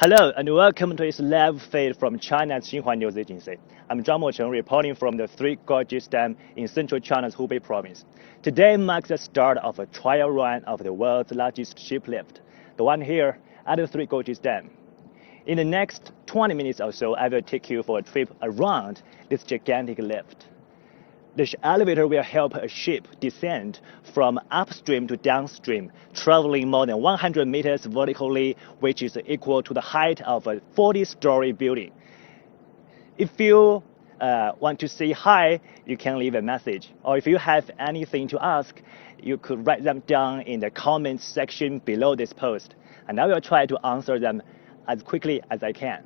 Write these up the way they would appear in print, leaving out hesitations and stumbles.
Hello and welcome to this live feed from China's Xinhua News Agency. I'm Zhang Mocheng reporting from the Three Gorges Dam in central China's Hubei province. Today marks the start of a trial run of the world's largest shiplift, the one here at the Three Gorges Dam. In the next 20 minutes or so, I will take you for a trip around this gigantic lift. The elevator will help a ship descend from upstream to downstream, traveling more than 100 meters vertically, which is equal to the height of a 40-story building. If you want to say hi, you can leave a message. Or if you have anything to ask, you could write them down in the comments section below this post, and I will try to answer them as quickly as I can.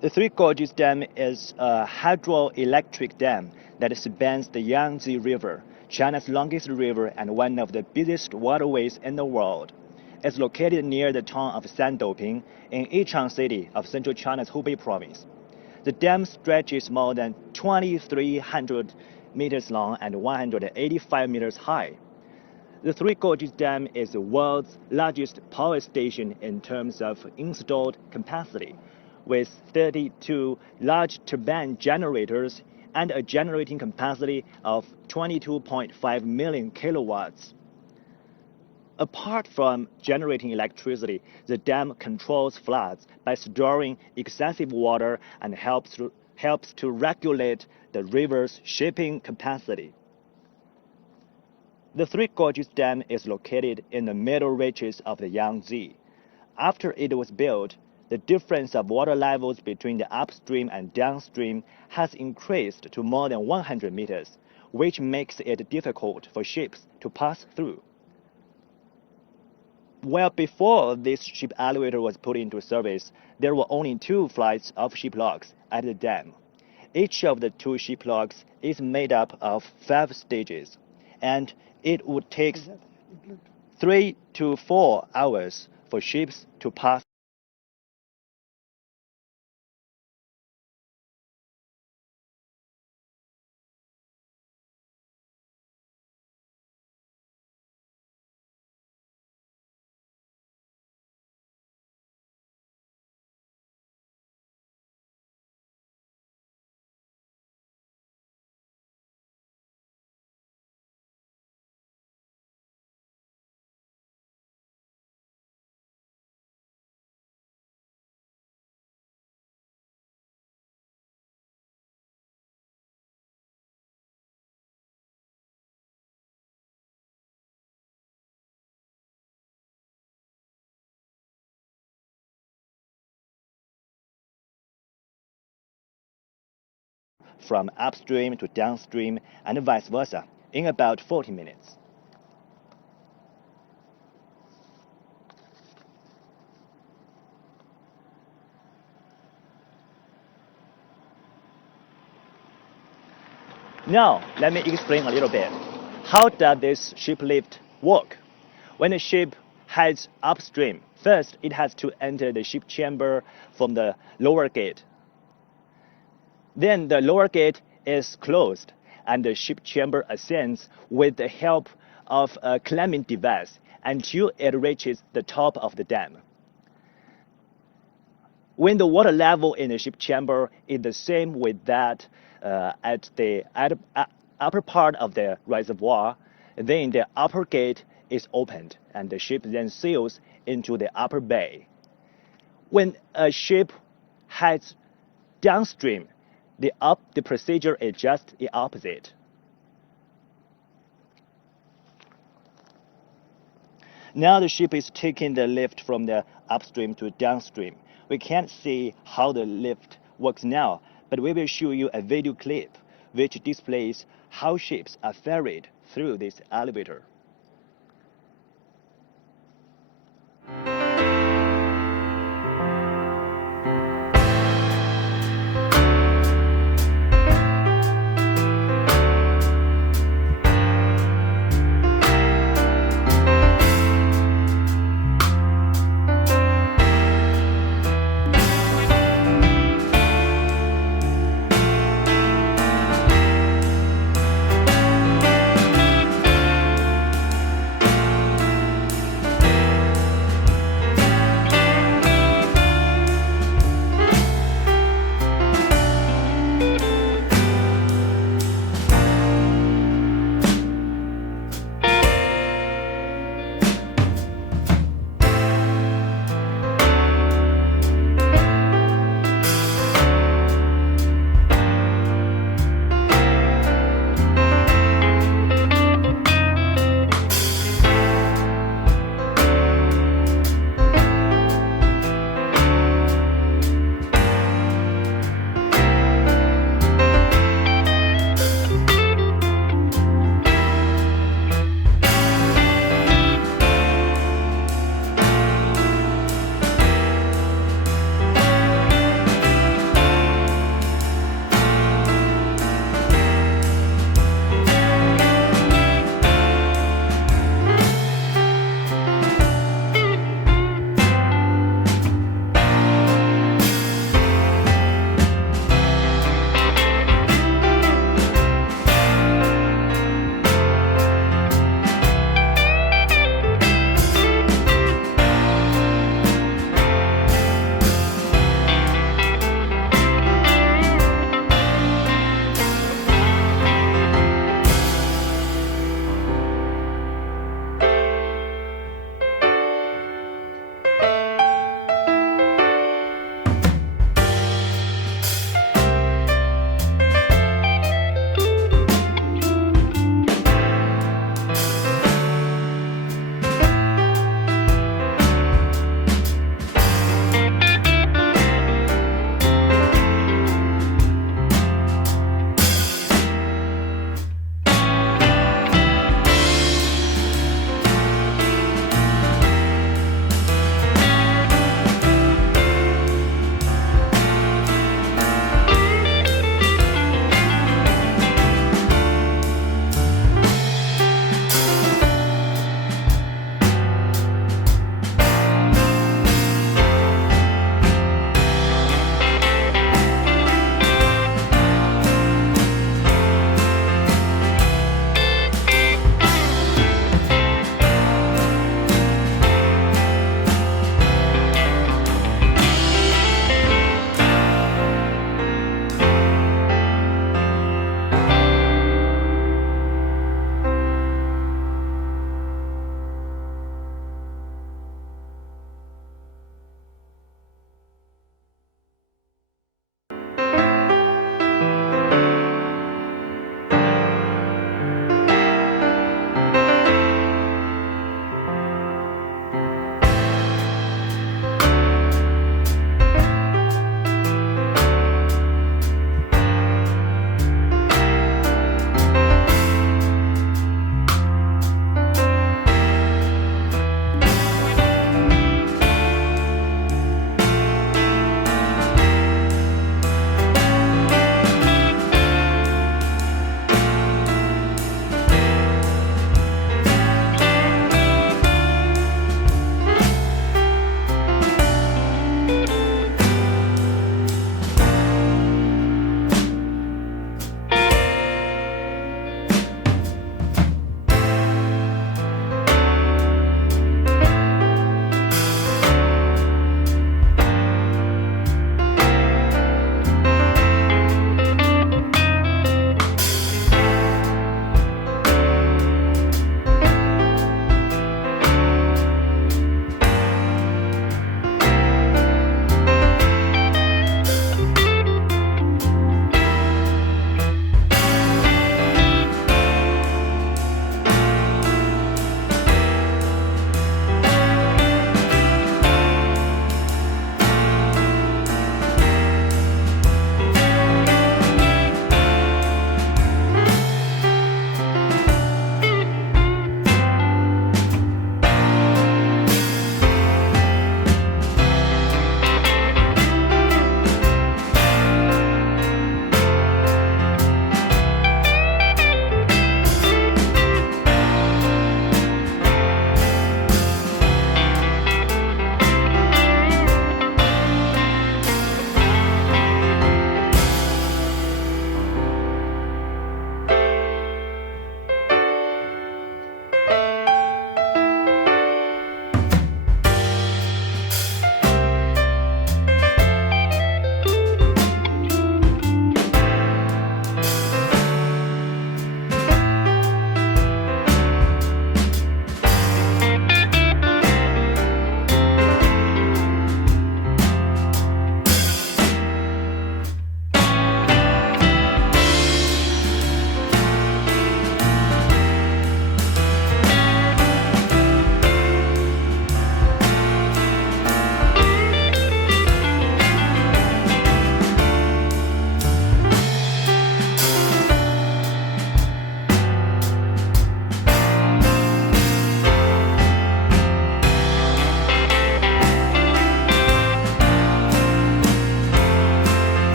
The Three Gorges Dam is a hydroelectric dam that spans the Yangtze River, China's longest river and one of the busiest waterways in the world. It's located near the town of Sandoping in Yichang City of central China's Hubei province. The dam stretches more than 2,300 meters long and 185 meters high. The Three Gorges Dam is the world's largest power station in terms of installed capacity, with 32 large turbine generators and a generating capacity of 22.5 million kilowatts. Apart from generating electricity, the dam controls floods by storing excessive water and helps to regulate the river's shipping capacity. The Three Gorges Dam is located in the middle reaches of the Yangtze. After it was built, the difference of water levels between the upstream and downstream has increased to more than 100 meters, which makes it difficult for ships to pass through. Well, before this ship elevator was put into service, there were only 2 flights of ship locks at the dam. Each of the 2 ship locks is made up of 5 stages, and it would take 3 to 4 hours for ships to pass. From upstream to downstream and vice versa in about 40 minutes. Now, let me explain a little bit. How does this ship lift work? When a ship heads upstream, first it has to enter the ship chamber from the lower gate. Then the lower gate is closed and the ship chamber ascends with the help of a climbing device until it reaches the top of the dam. When the water level in the ship chamber is the same with that at the upper part of the reservoir, then the upper gate is opened and the ship then sails into the upper bay. When a ship heads downstream, the procedure is just the opposite. Now the ship is taking the lift from the upstream to downstream. We can't see how the lift works now, but we will show you a video clip which displays how ships are ferried through this elevator.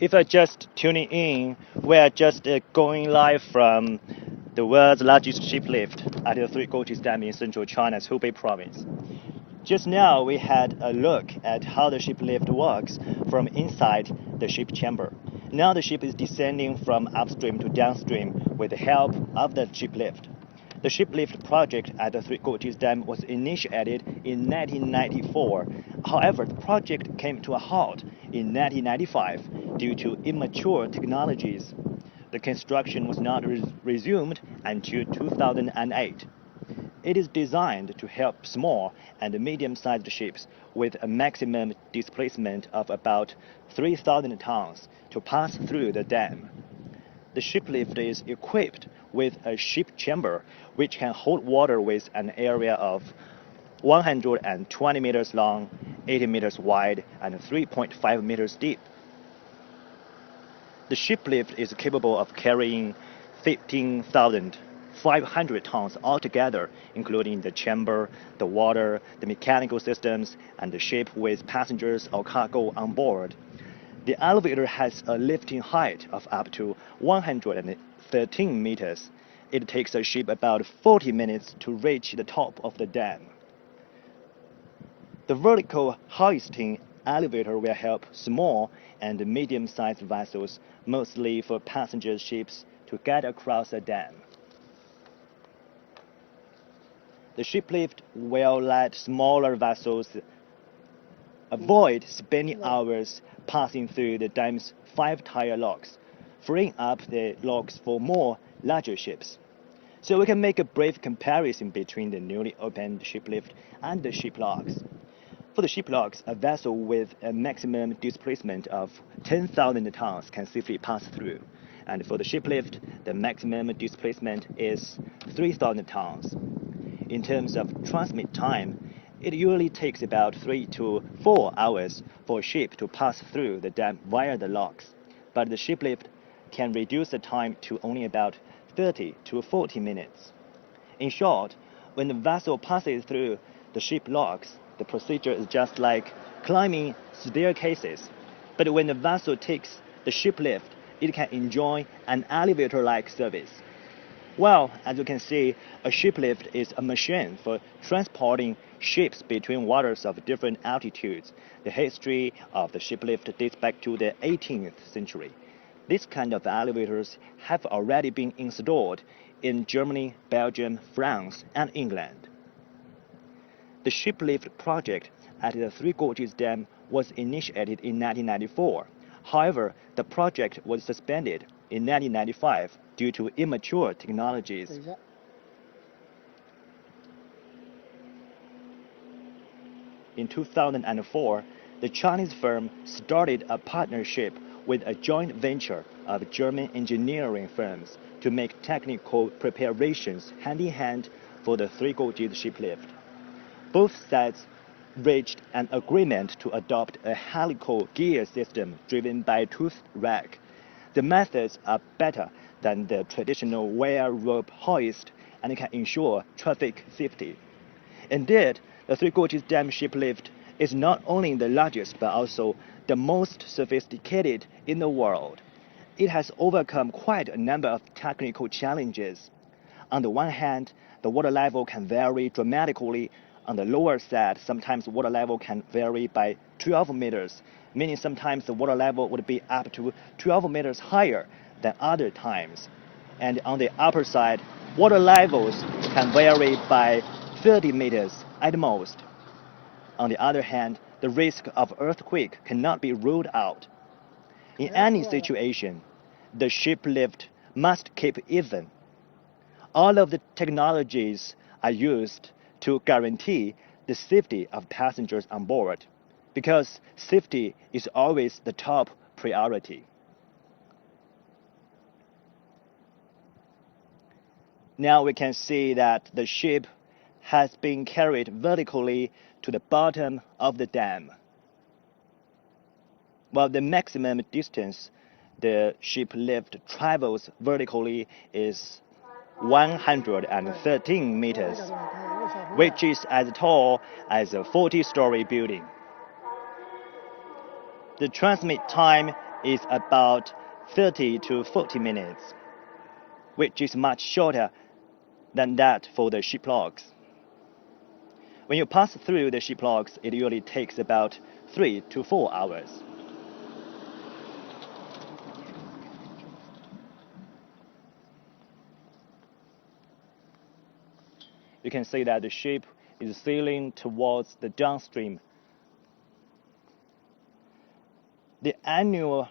If you're just tuning in, we are just going live from the world's largest shiplift at the Three Gorges Dam in central China's Hubei province. Just now, we had a look at how the shiplift works from inside the ship chamber. Now the ship is descending from upstream to downstream with the help of the shiplift. The shiplift project at the Three Gorges Dam was initiated in 1994. However, the project came to a halt in 1995 due to immature technologies. The construction was not resumed until 2008. It is designed to help small and medium-sized ships with a maximum displacement of about 3,000 tons to pass through the dam. The shiplift is equipped with a ship chamber which can hold water with an area of 120 meters long, 80 meters wide, and 3.5 meters deep. The shiplift is capable of carrying 15,500 tons altogether, including the chamber, the water, the mechanical systems, and the ship with passengers or cargo on board. The elevator has a lifting height of up to 113 meters. It takes a ship about 40 minutes to reach the top of the dam. The vertical hoisting elevator will help small and medium-sized vessels, mostly for passenger ships, to get across the dam. The shiplift will let smaller vessels avoid spending hours passing through the dam's 5-tier locks, freeing up the locks for more larger ships. So we can make a brief comparison between the newly opened shiplift and the ship locks. For the ship locks, a vessel with a maximum displacement of 10,000 tons can safely pass through. And for the shiplift, the maximum displacement is 3,000 tons. In terms of transmit time, it usually takes about 3 to 4 hours for a ship to pass through the dam via the locks, but the shiplift can reduce the time to only about 30 to 40 minutes. In short, when the vessel passes through the ship locks, the procedure is just like climbing staircases. But when the vessel takes the shiplift, it can enjoy an elevator-like service. Well, as you can see, a shiplift is a machine for transporting ships between waters of different altitudes. The history of the shiplift dates back to the 18th century. This kind of elevators have already been installed in Germany, Belgium, France, and England. The shiplift project at the Three Gorges Dam was initiated in 1994. However, the project was suspended in 1995 due to immature technologies. In 2004, the Chinese firm started a partnership with a joint venture of German engineering firms to make technical preparations hand-in-hand for the Three Gorges shiplift. Both sides reached an agreement to adopt a helical gear system driven by tooth rack. The methods are better than the traditional wire rope hoist and can ensure traffic safety. Indeed, the Three Gorges Dam shiplift is not only the largest but also the most sophisticated in the world. It has overcome quite a number of technical challenges. On the one hand, the water level can vary dramatically. On the lower side, sometimes the water level can vary by 12 meters, meaning sometimes the water level would be up to 12 meters higher than other times. And on the upper side, water levels can vary by 30 meters at most. On the other hand, the risk of earthquake cannot be ruled out. In any situation, the shiplift must keep even. All of the technologies are used to guarantee the safety of passengers on board, because safety is always the top priority. Now we can see that the ship has been carried vertically to the bottom of the dam. While the maximum distance the shiplift travels vertically is 113 meters, which is as tall as a 40-story building. The transmit time is about 30 to 40 minutes, which is much shorter than that for the ship logs. When you pass through the ship logs, it usually takes about 3 to 4 hours. You can see that the ship is sailing towards the downstream. The annual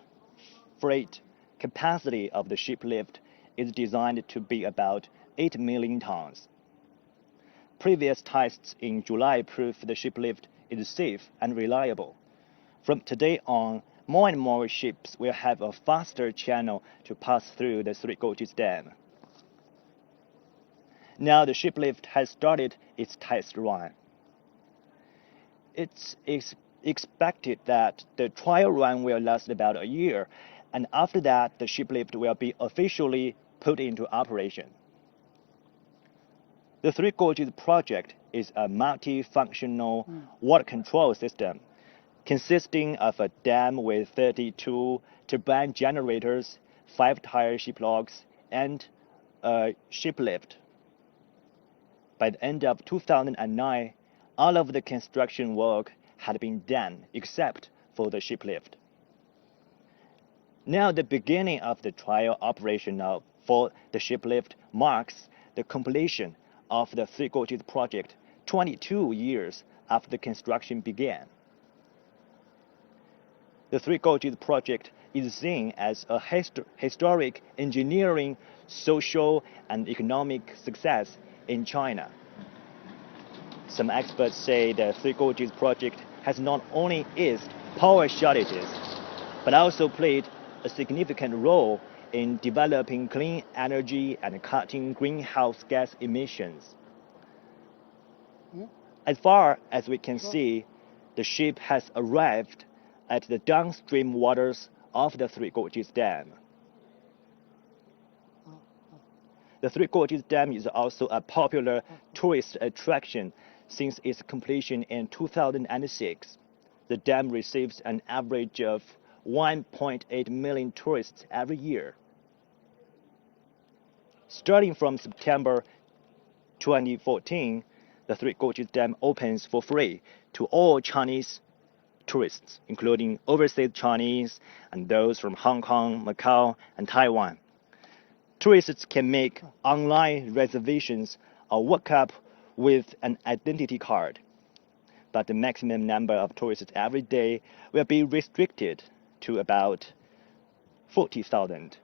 freight capacity of the ship lift is designed to be about 8 million tons. Previous tests in July prove the ship lift is safe and reliable. From today on, more and more ships will have a faster channel to pass through the Three Gorges Dam. Now the ship lift has started its test run. It's expected that the trial run will last about a year, and after that the ship lift will be officially put into operation. The Three Gorges project is a multifunctional water control system consisting of a dam with 32 turbine generators, 5-tire ship logs, and a ship lift. By the end of 2009, all of the construction work had been done except for the ship lift. Now the beginning of the trial operation for the ship lift marks the completion of the Three Gorges project 22 years after the construction began. The Three Gorges project is seen as a historic engineering, social, and economic success in China. Some experts say the Three Gorges project has not only eased power shortages, but also played a significant role in developing clean energy and cutting greenhouse gas emissions. As far as we can see, the ship has arrived at the downstream waters of the Three Gorges Dam. The Three Gorges Dam is also a popular tourist attraction since its completion in 2006. The dam receives an average of 1.8 million tourists every year. Starting from September 2014, the Three Gorges Dam opens for free to all Chinese tourists, including overseas Chinese and those from Hong Kong, Macau, and Taiwan. Tourists can make online reservations or walk up with an identity card, but the maximum number of tourists every day will be restricted to about 40,000.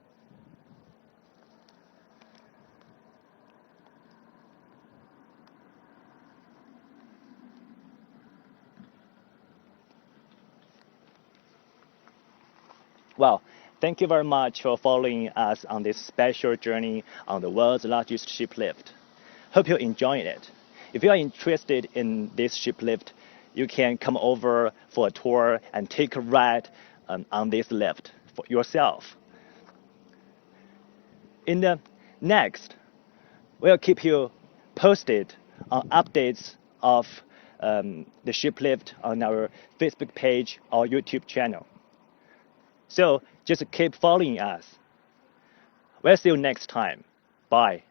Well, thank you very much for following us on this special journey on the world's largest ship lift. Hope you're enjoying it. If you are interested in this ship lift, you can come over for a tour and take a ride on this lift for yourself. In the next, we'll keep you posted on updates of the ship lift on our Facebook page or YouTube channel. So just keep following us. We'll see you next time. Bye.